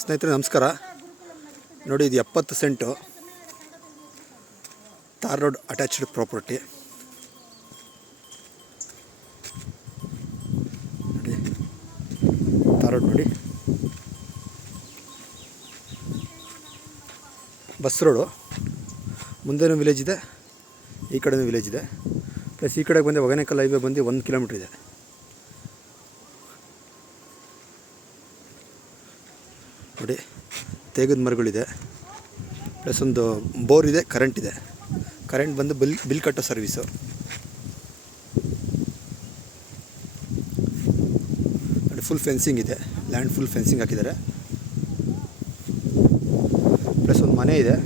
ಸ್ನೇಹಿತರೆ ನಮಸ್ಕಾರ. ನೋಡಿ, ಇದು 70 cents tar road attached property. ನೋಡಿ, ತಾರ್ ರೋಡ್ ನೋಡಿ, ಬಸ್ ರೋಡು. ಮುಂದೆನೂ ವಿಲೇಜ್ ಇದೆ, ಈ ಕಡೆನೂ ವಿಲೇಜ್ ಇದೆ. ಪ್ಲಸ್ ಈ ಕಡೆಗೆ ಬಂದು ಹೊಗೇನಕಲ್ ಹೈವೇ ಬಂದು 1 ಕಿಲೋಮೀಟ್ರ್ ಇದೆ. ನೋಡಿ, ತೇಗದ ಮರಗಳಿದೆ, ಪ್ಲಸ್ ಒಂದು ಬೋರ್ ಇದೆ, ಕರೆಂಟ್ ಇದೆ. ಕರೆಂಟ್ ಬಂದು ಬಿಲ್ ಕಟ್ಟೋ ಸರ್ವೀಸು. ನೋಡಿ, ಫುಲ್ ಫೆನ್ಸಿಂಗ್ ಇದೆ, ಲ್ಯಾಂಡ್ ಫುಲ್ ಫೆನ್ಸಿಂಗ್ ಹಾಕಿದ್ದಾರೆ. ಪ್ಲಸ್ ಒಂದು ಮನೆ ಇದೆ.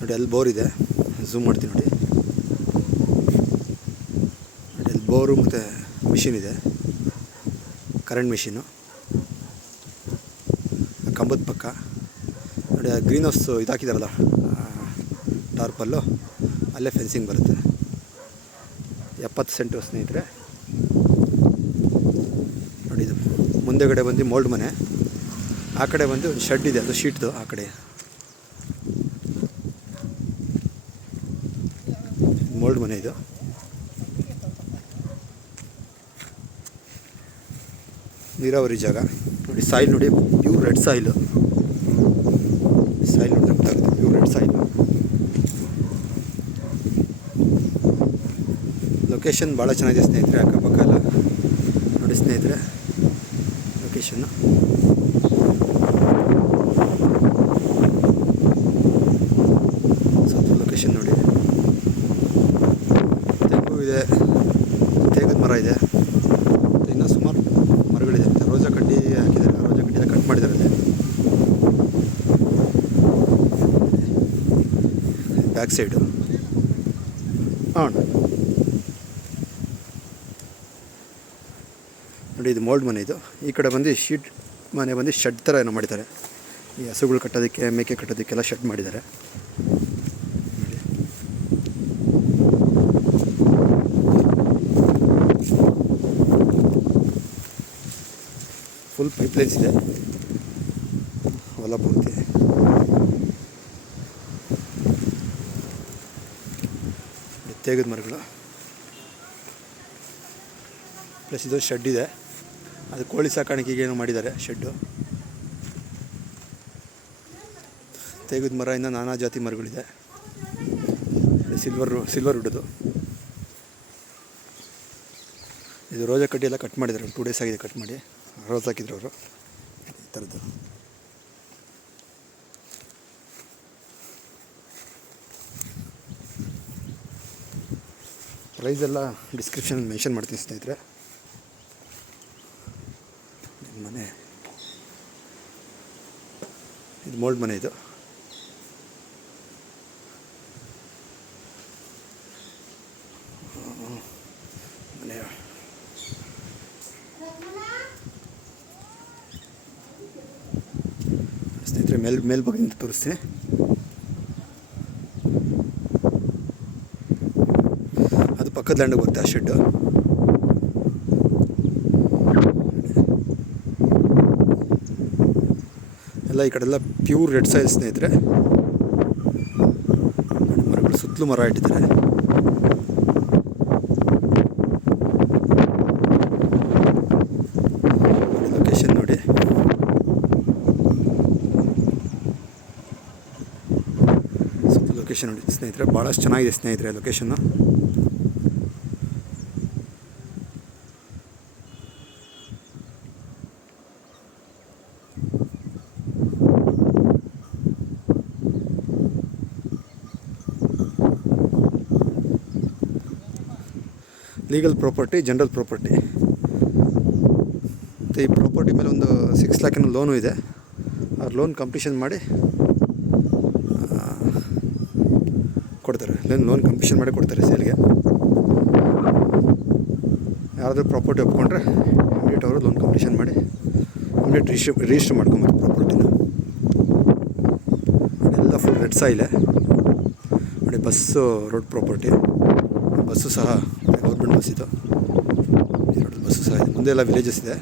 ನೋಡಿ, ಅಲ್ಲಿ ಬೋರ್ ಇದೆ, ಝೂಮ್ ಮಾಡ್ತೀನಿ ನೋಡಿ. ನೋಡಿ, ಅಲ್ಲಿ ಬೋರು ಮತ್ತು ಮಿಷಿನ್ ಇದೆ, ಕರೆಂಟ್ ಮಿಷಿನು. ಕಂಬದ ಪಕ್ಕ ನೋಡಿ, ಗ್ರೀನ್ ಹೌಸ್ ಇದು ಹಾಕಿದಾರಲ್ಲ, ಟಾರ್ಪಲ್ಲು, ಅಲ್ಲೇ ಫೆನ್ಸಿಂಗ್ ಬರುತ್ತೆ. 70 ಸೆಂಟು ಸ್ನೇಹಿತರೆ. ನೋಡಿ, ಇದು ಮುಂದೆಗಡೆ ಬಂದು ಮೋಲ್ಡ್ ಮನೆ, ಆ ಕಡೆ ಬಂದು ಒಂದು ಶೆಡ್ ಇದೆ, ಅದು ಶೀಟ್ದು. ಆ ಕಡೆ ಮೋಲ್ಡ್ ಮನೆ ಇದು. ನೀರಾವರಿ ಜಾಗ. ನೋಡಿ, ಸಾಯಿಲ್ ನೋಡಿ, ಪ್ಯೂರ್ ರೆಡ್ ಸಾಯಿಲು. ಸಾಯಿಲ್ ನೋಡಿದ್ರೆ ಗೊತ್ತಾಗುತ್ತೆ, ಪ್ಯೂರ್ ರೆಡ್ ಸಾಯಿಲು. ಲೊಕೇಶನ್ ಭಾಳ ಚೆನ್ನಾಗಿದೆ ಸ್ನೇಹಿತರೆ, ಅಕ್ಕಪಕ್ಕ ಎಲ್ಲ. ನೋಡಿ ಸ್ನೇಹಿತರೆ, ಲೊಕೇಶನ್ನು ಸ್ವಲ್ಪ ಲೊಕೇಶನ್ ನೋಡಿ. ತೆಂಗು ಇದೆ, ತೇಗದ ಮರ ಇದೆ, ಇನ್ನೂ ಸುಮಾರು ಮರಗಳಿದೆ. ರೋಜಾ ಕಡ್ಡಿ ಹಾಕಿದ್ದಾರೆ, ರೋಜಾ ಕಡ್ಡಿ ಎಲ್ಲ ಕಟ್ ಮಾಡಿದ್ದಾರೆ ಅಲ್ಲಿ. ಬ್ಯಾಕ್ ಸೈಡು ಹಾಂ ನೋಡಿ, ಇದು ಮೋಲ್ಡ್ ಮನೆ ಇದು. ಈ ಕಡೆ ಬಂದು ಶೀಟ್ ಮನೆ ಬಂದು ಶೆಡ್ ಥರ ಏನೋ ಮಾಡಿದ್ದಾರೆ. ಈ ಹಸುಗಳು ಕಟ್ಟೋದಕ್ಕೆ, ಮೇಕೆ ಕಟ್ಟೋದಕ್ಕೆಲ್ಲ ಶೆಡ್ ಮಾಡಿದ್ದಾರೆ. ಫುಲ್ ಪೈಪ್ಲೈನ್ಸ್ ಇದೆ ಹೊಲ ಪೂರ್ತಿ. ತೇಗದ ಮರಗಳು, ಪ್ಲಸ್ ಇದು ಶೆಡ್ ಇದೆ. ಅದು ಕೋಳಿ ಸಾಕಾಣಿಕೆಗೆ ಏನೋ ಮಾಡಿದ್ದಾರೆ ಶೆಡ್ಡು. ತೇಗದ ಮರ, ಇನ್ನು ನಾನಾ ಜಾತಿ ಮರಗಳಿದೆ. ಸಿಲ್ವರ್ ವುಡ್ದು. ಇದು ರೋಜಾ ಕಡ್ಡಿ ಎಲ್ಲ ಕಟ್ ಮಾಡಿದ್ದಾರೆ, ಒಂದು 2 ಡೇಸ್ ಆಗಿದೆ ಕಟ್ ಮಾಡಿ. ರೋಸ್ ಹಾಕಿದ್ರು ಅವರು, ಈ ಥರದ್ದು. ಪ್ರೈಸ್ ಎಲ್ಲ ಡಿಸ್ಕ್ರಿಪ್ಷನ್ ಮೆನ್ಷನ್ ಮಾಡ್ತೀನಿ ಸ್ನೇಹಿತರೆ. ಮನೆ ಇದು ಮೋಲ್ಡ್ ಮನೆ ಇದು. ಮನೆ ಸ್ನೇಹಿತರೆ ಮೇಲ್ಭಾಗದಿಂದ ತೋರಿಸ್ತೀನಿ. ಅದು ಪಕ್ಕದ ಲ್ಯಾಂಡಿಗೆ ಬರುತ್ತೆ ಆ ಶೆಡ್ಡು. ಎಲ್ಲ ಈ ಕಡೆ ಎಲ್ಲ ಪ್ಯೂರ್ ರೆಡ್ ಸಾಯಿಲ್ ಸ್ನೇಹಿತರೆ. ಮರಗಳು ಸುತ್ತಲೂ ಮರ ಇಟ್ಟಿದ್ದಾರೆ. ಲೊಕೇಶನ್ ನೋಡಿ, ಲೊಕೇಶನ್ ನೋಡಿ ಸ್ನೇಹಿತರೆ, ಭಾಳಷ್ಟು ಚೆನ್ನಾಗಿದೆ ಸ್ನೇಹಿತರೆ location. Legal property, general property. ಮತ್ತು ಈ ಪ್ರಾಪರ್ಟಿ ಮೇಲೆ ಒಂದು 6 lakh ಲೋನು ಇದೆ. ಅವ್ರು ಲೋನ್ ಕಂಪ್ಲೀಷನ್ ಮಾಡಿ ಕೊಡ್ತಾರೆ. ಲೋನ್ ಕಂಪ್ಲೀಷನ್ ಮಾಡಿ ಕೊಡ್ತಾರೆ ಸೇಲ್ಗೆ. ಯಾರಾದರೂ ಪ್ರಾಪರ್ಟಿ ಒಪ್ಕೊಂಡ್ರೆ ಇಮಿಡಿಯೇಟ್ ಅವರು ಲೋನ್ ಕಂಪ್ಲೀಷನ್ ಮಾಡಿ ಇಮಿಡಿಯೇಟ್ ರಿಜಿಸ್ಟರ್ ಮಾಡ್ಕೊಬೋದು ಪ್ರಾಪರ್ಟಿನ. ಎಲ್ಲ ಫುಲ್ ರೆಡ್ ಸಾಯಿಲೆ. ನೋಡಿ, ಬಸ್ಸು ರೋಡ್ ಪ್ರಾಪರ್ಟಿ. ಬಸ್ಸು ಸಹ ಗೌರ್ಮೆಂಟ್ ಬಸ್ ಇದು. ಬಸ್ಸು ಸಹ ಇದೆ. ಮುಂದೆ ಎಲ್ಲ ವಿಲೇಜಸ್ ಇದೆ.